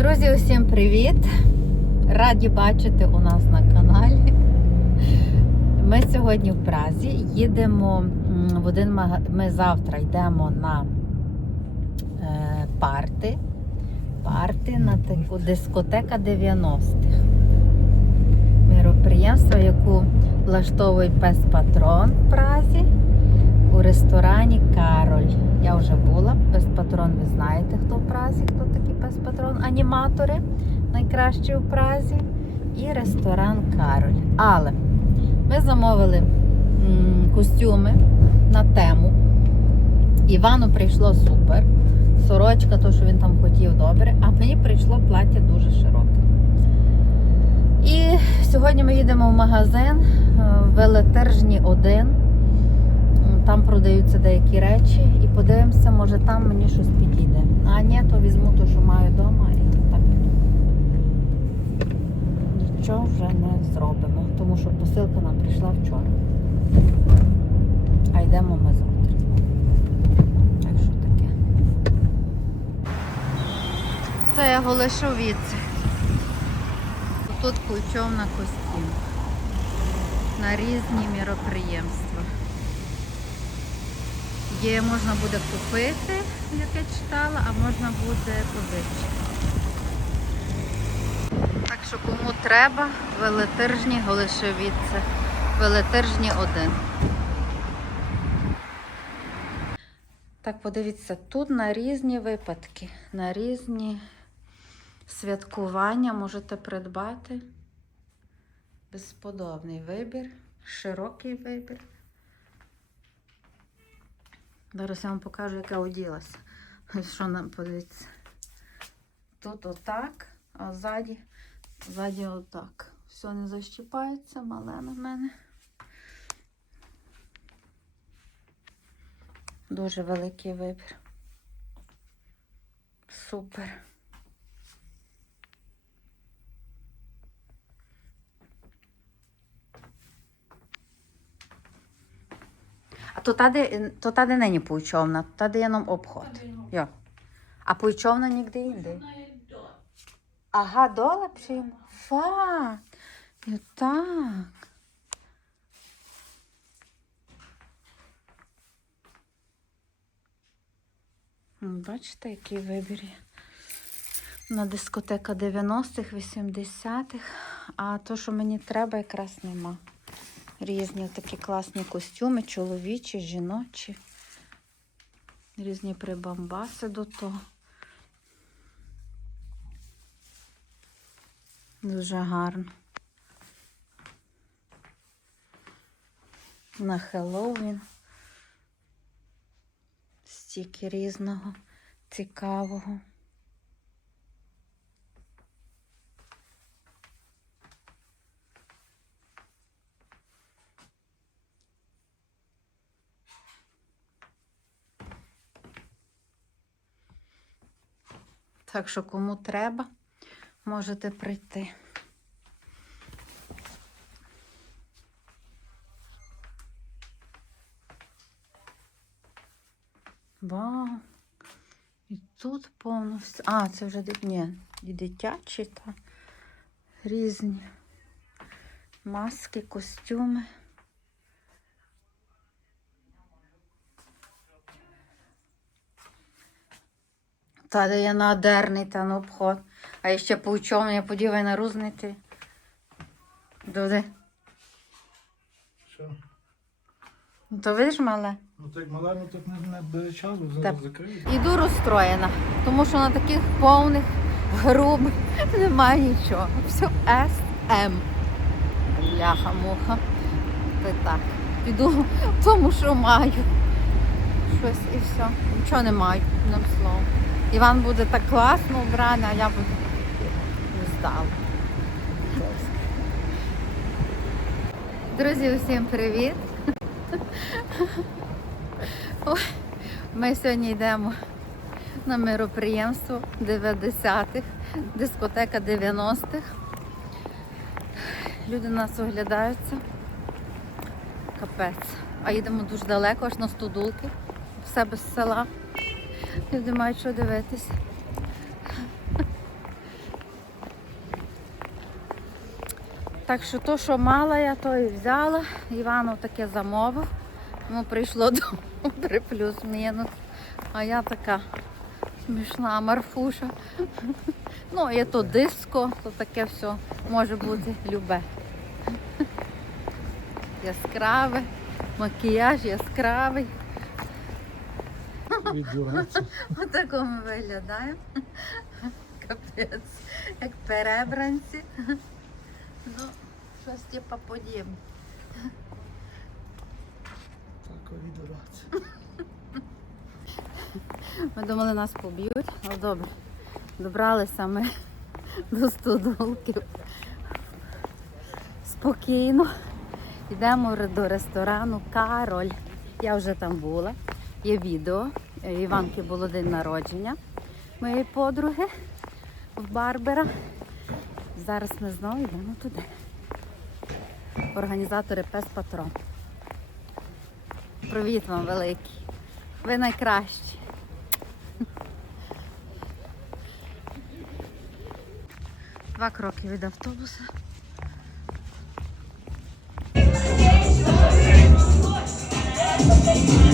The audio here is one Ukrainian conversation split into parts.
Друзі, усім привіт! Раді бачити у нас на каналі. Ми сьогодні в Празі їдемо в один мага... Ми завтра йдемо на е, парти. Парти на таку дискотека 90-х. Мероприємство, яку влаштовує пес Патрон в Празі у ресторані Кароль. Я вже була. Пес Патрон, ви знаєте, хто в Празі, хто такий пес Патрон. Аніматори найкращі у Празі. І ресторан Кароль. Але ми замовили м, костюми на тему. Івану прийшло супер. Сорочка, то, що він там хотів добре, а мені прийшло плаття дуже широке. І сьогодні ми їдемо в магазин е, Велетержні 1. Там продаються деякі речі і подивимося, може там мені щось підійде. А ні, то візьму те, що маю вдома і так піду. Нічого вже не зробимо, тому що посилка нам прийшла вчора. А йдемо ми завтра. Так що таке. Це я Голешовіце. Тут кульчов на костюм. На різні міроприємства. Є, можна буде купити, як я читала, а можна буде позичити. Так що кому треба, велетержні Голешевіце. Велетержні один. Так, подивіться, тут на різні випадки, на різні святкування можете придбати. Безподобний вибір, широкий вибір. Зараз я вам покажу, яка оділася. Що нам подивіться. Тут отак, а ззаді, ззаді отак. Все не защіпається, мале на мене. Дуже великий вибір. Супер. А то таде, то таде нині пуйчовна, то таде jenom obchod. Jo. A někde jinde? Aha, dole přímo. Fakt. Jo, tak. М, Бачите, який вибір є. На дискотека 90-х, 80-х. А то, що мені треба, якраз нема. Різні такі класні костюми, чоловічі, жіночі. Різні прибамбаси до того. Дуже гарно. На Хеллоуін. Стільки різного, цікавого. Так що кому треба, можете прийти. Вау. І тут повністю. А, це вже ні, і дитячі та різні маски, костюми. Та де я надерний та на обход. А я ще паучом я подівай на рузнити. Дуди. Що? Ну, То видиш, мале? Ну так мала, ну так не, не бере часу, Так. зараз закриють. Іду розстроєна, тому що на таких повних, грубих немає нічого. Все СМ. Бляха-муха. Та так. Піду в тому, що маю. Щось і все. Нічого не маю, одним словом. Іван буде так класно вбраний, а я буду не. Друзі, усім привіт! Ми сьогодні йдемо на мироприємство 90-х, дискотека 90-х. Люди нас оглядаються. Капець. А їдемо дуже далеко, аж на студулки, в себе з села. Люди мають що дивитися. Так що то, що мала, я то і взяла. Іванов таке замовив. Йому прийшло добре плюс-мінус. А я така смішна марфуша. Ну, є то диско, то таке все може бути любе. Яскраве, макіяж яскравий. Віддюратися. Отако ми виглядаємо. Капець, як перебранці. Ну, щось типа подібне. Так, віддюратися. Ми думали, нас поб'ють, але добре. Добралися ми до стодолки. Спокійно. Йдемо до ресторану Кароль. Я вже там була. Є відео. Е, Іванки було день народження моєї подруги в Барбера. Зараз ми знову йдемо туди. Організатори Пес Патрон. Привіт вам великий. Ви найкращі. Два кроки від автобуса. Затанцюємо.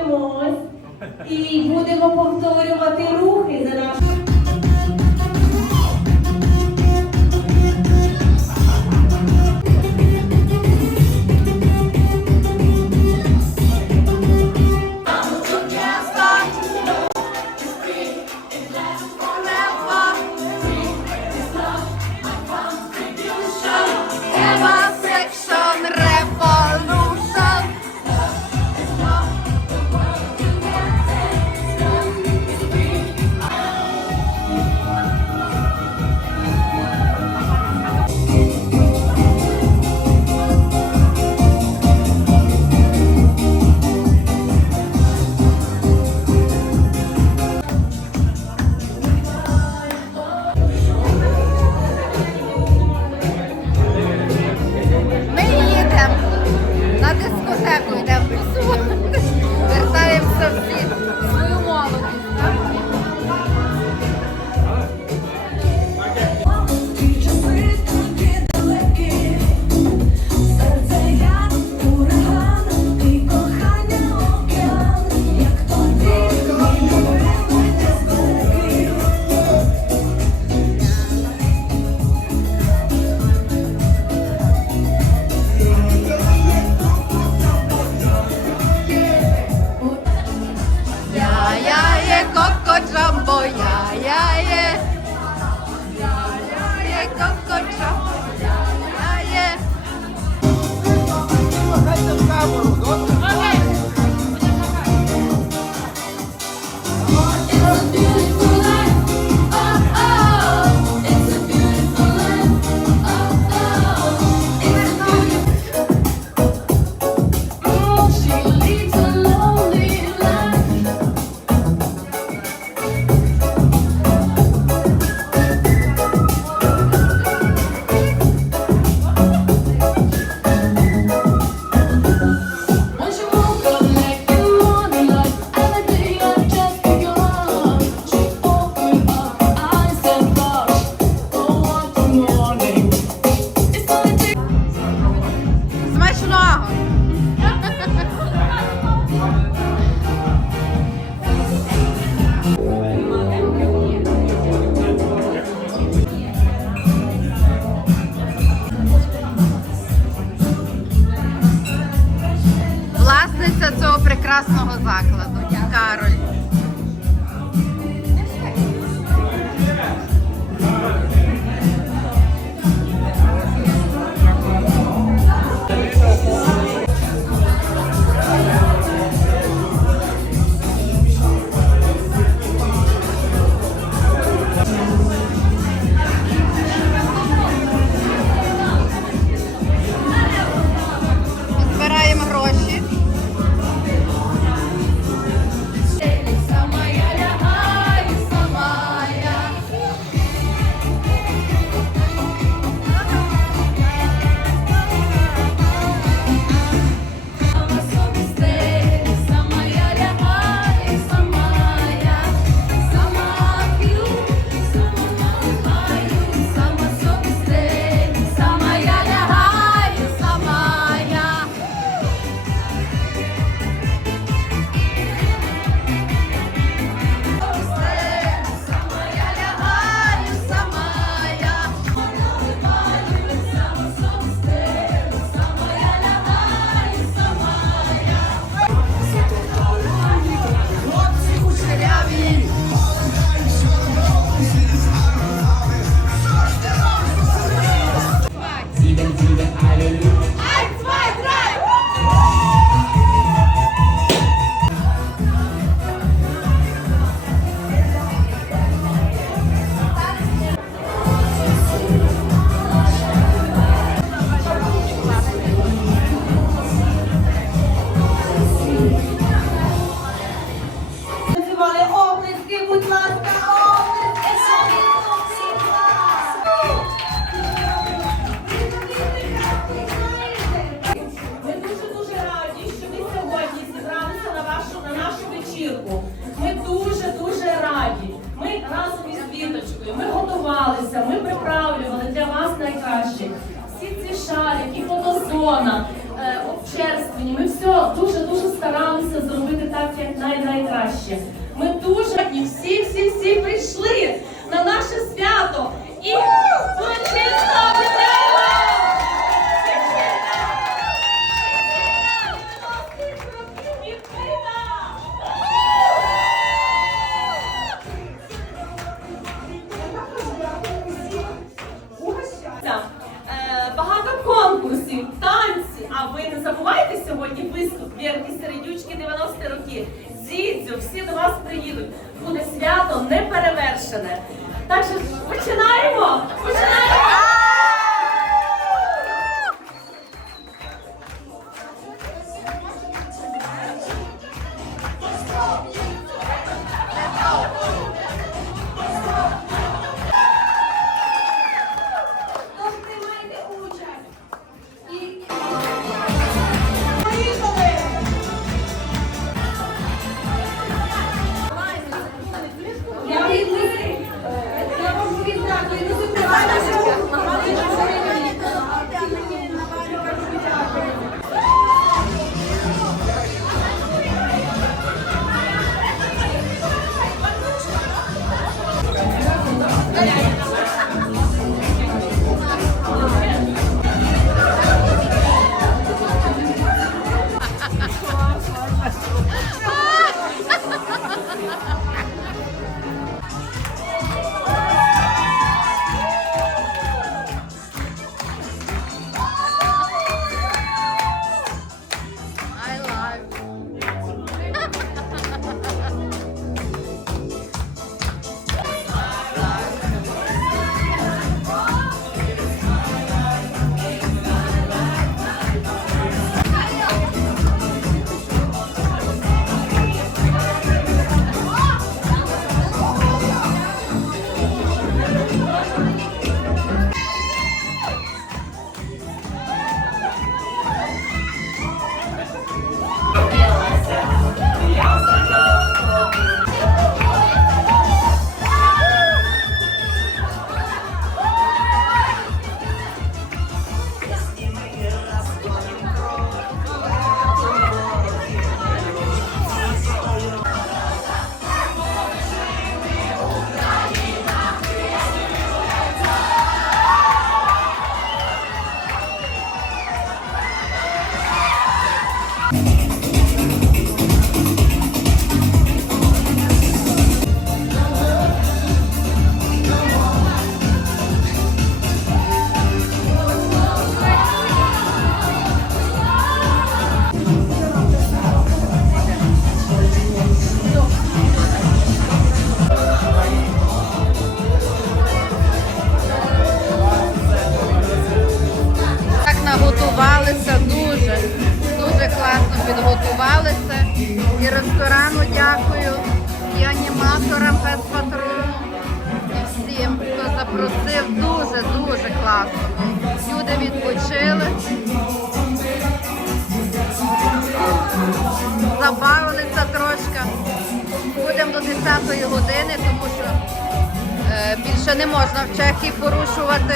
Amos i budemo povtorimo te ruhe za відбувається е, багато конкурсів, танці. А ви не забувайте сьогодні виступ Вірки середючки 90 років. Зідзю, всі до вас приїдуть. Буде свято неперевершене. Так що починаємо! Починаємо! Забавилися трошки. Будемо до 10 години, тому що е, більше не можна в Чехії порушувати.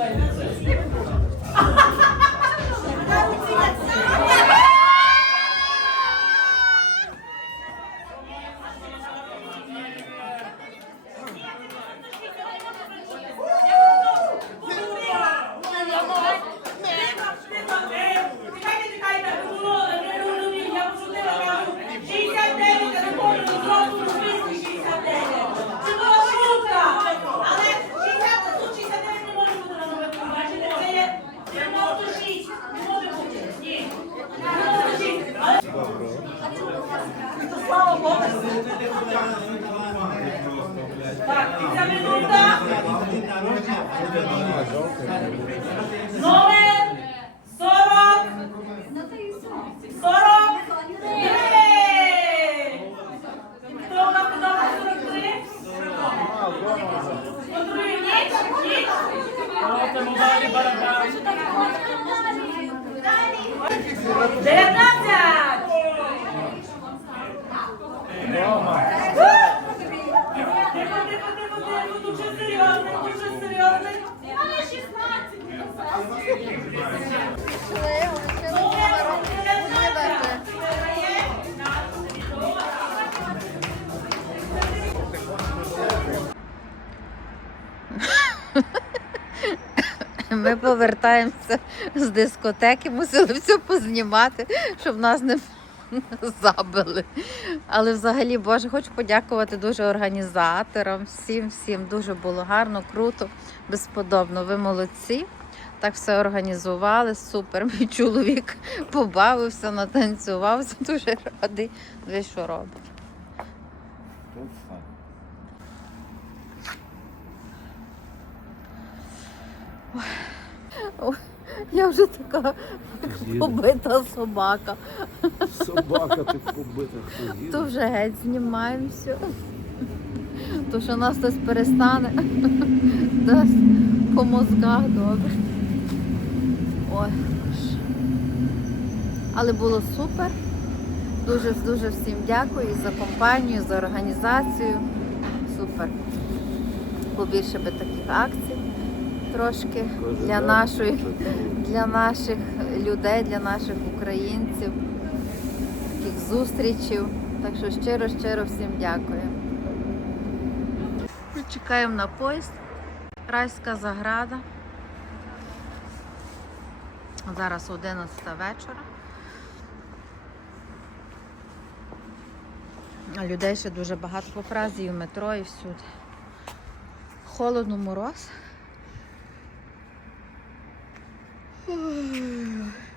Só. З дискотеки, мусили все познімати, щоб нас не забили. Але взагалі, Боже, хочу подякувати дуже організаторам, всім, всім. Дуже було гарно, круто, безподобно. Ви молодці. Так все організували, супер. Мій чоловік побавився, натанцювався, дуже радий. Ви що робить? Я вже така побита собака. Собака тут побита. хто? То вже геть знімаємося. То що нас хтось перестане. Дасть по мозгах добре. Ой. Але було супер. Дуже дуже всім дякую і за компанію, за організацію. Супер. Побільше би таких акцій трошки для нашої для наших людей, для наших українців, таких зустрічей. Так що щиро, щиро всім дякую. Чекаємо на поїзд. Райська заграда. Зараз 11 вечора. А людей ще дуже багато по Празі, і в метро, і всюди. Холодно мороз. Ой.